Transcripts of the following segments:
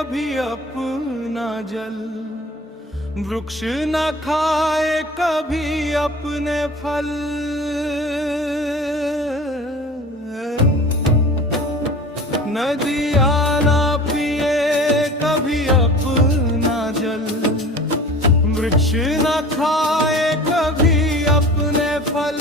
कभी अपना जल, वृक्ष न खाए कभी अपने फल। नदियाँ न पिए कभी अपना जल, वृक्ष न खाए कभी अपने फल।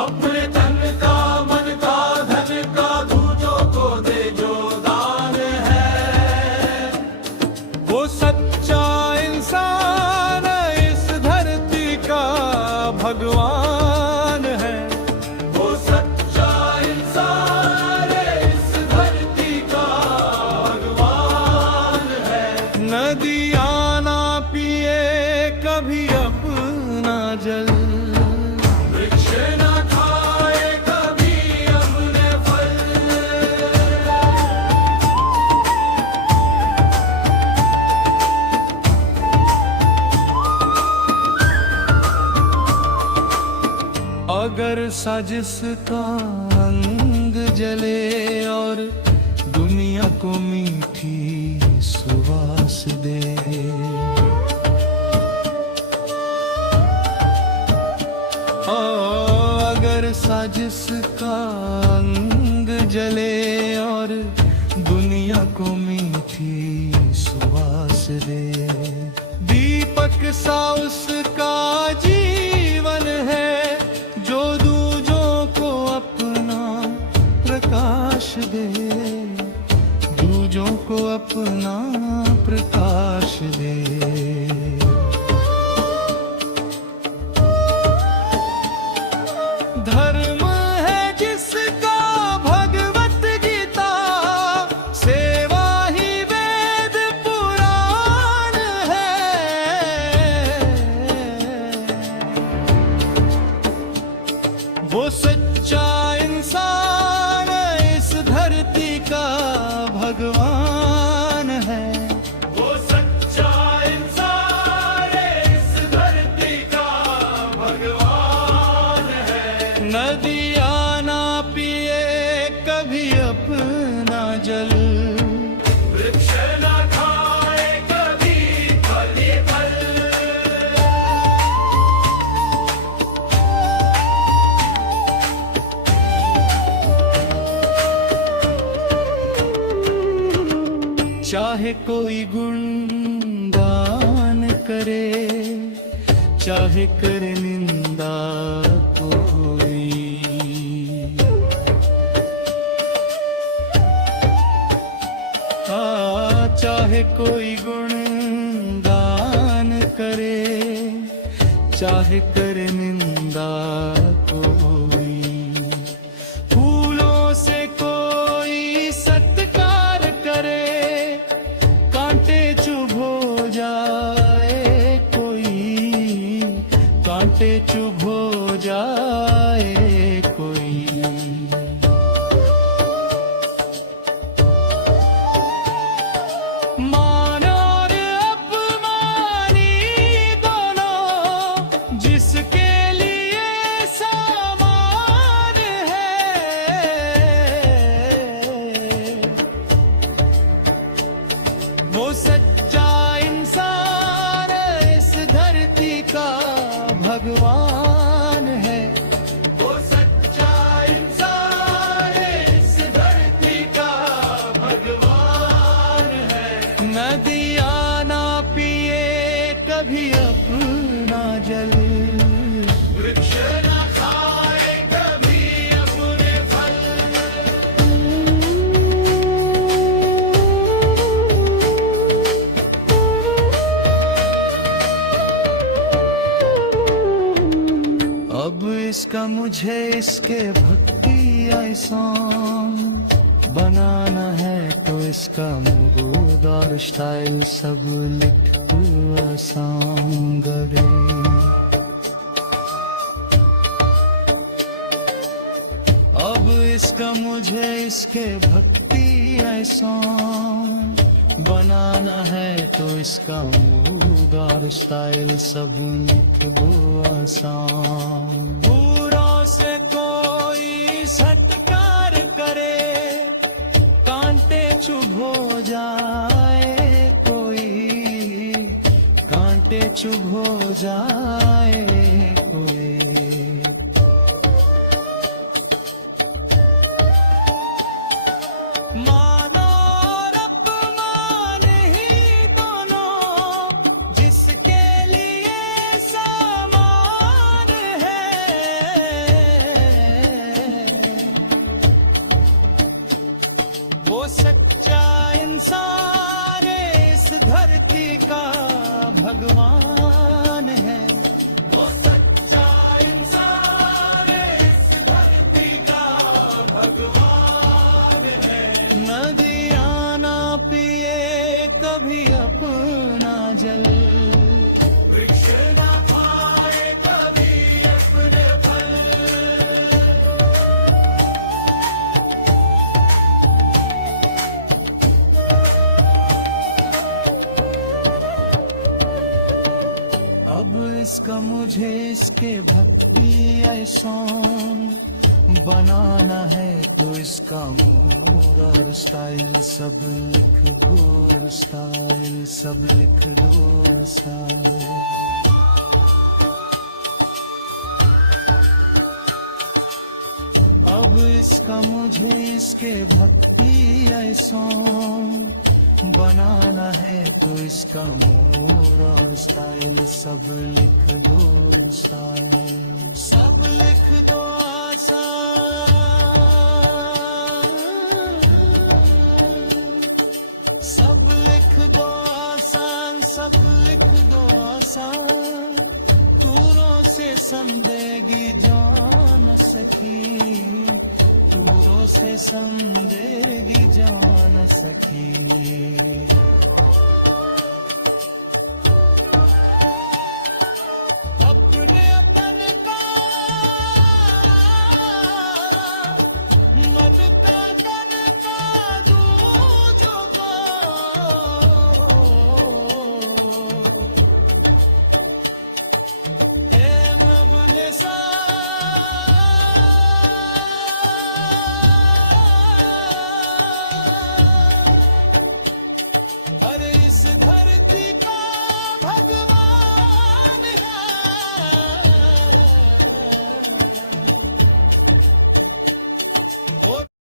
अपने तन का मन का धन का दूजों को दे जो दान है, वो सच्चा इंसान इस धरती का भगवान है। वो सच्चा इंसान इस धरती का भगवान है। नदियाँ ना पिए कभी अपना जल, वृक्ष ना खाए कभी अपने फल। अगर साजिश का अंग जले और दुनिया को मीठी सुवास दे, अगर साजिश का अंग जले और दुनिया को मीठी सुवास दे, दीपक सा उसका जीवन है जो दूजों को अपना प्रकाश दे, दूजों को अपना प्रकाश दे। धर्म है जिसका भगवत गीता, सेवा ही वेद पुराण है। वो सच्चा इंसान इस धरती का भगवान है। वो सच्चा इंसान इस धरती का भगवान है। नदियाँ ना पिए कभी अपना जल, वृक्ष ना खाए कभी फल ही फल। चाहे कोई गुणगान करे, चाहे करे निंदा कोई, चाहे कोई गुणगान करे, चाहे करे निंदा कोई। फूलों से कोई सत्कार करे, कांटे चुभो जाए कोई, कांटे चुभो जाए कोई। मान और अपमानी दोनों जिसके लिए समान है, वो सच्चा इंसान इस धरती का भगवान है। वो सच्चा इंसान इस धरती का भगवान है। नदियाँ ना पिए कभी अपना जल, वृक्ष ना खाए कभी अपने फल। अब इसका मुझे इसके भक्ति ऐसा बनाना है, तो इसका मूड और स्टाइल सब लिख आसान गए। अब इसका मुझे इसके भक्ति ऐसा बनाना है, तो इसका मूड और स्टाइल सब लिख आसान। बुरों से कोई सटकार चुभ हो जाए कोई। मानो और अपमान ही दोनों जिसके लिए समान है, वो सच्चा इंसान इस धरती का भगवान है। वो सच्चा इंसान इस धरती का भगवान है। नदियाँ ना पिए कभी अपना जल, वृक्ष ना खाए कभी अपने फल। अब इसका मुझे इसके भक्ति ऐसा बनाना है, तो इसका मूड और स्टाइल सब लिख दो, स्टाइल सब लिख दो, स्टाइल। अब इसका मुझे इसके भक्ति ऐसा बनाना है, तो इसका मूड और स्टाइल सब लिख दो, स्टाइल सब लिख दो आसान, सब लिख दो आसान, सब लिख दो आसान। दूरों से समझेगी जान सखी, दूरों से समझेगी जान सखी।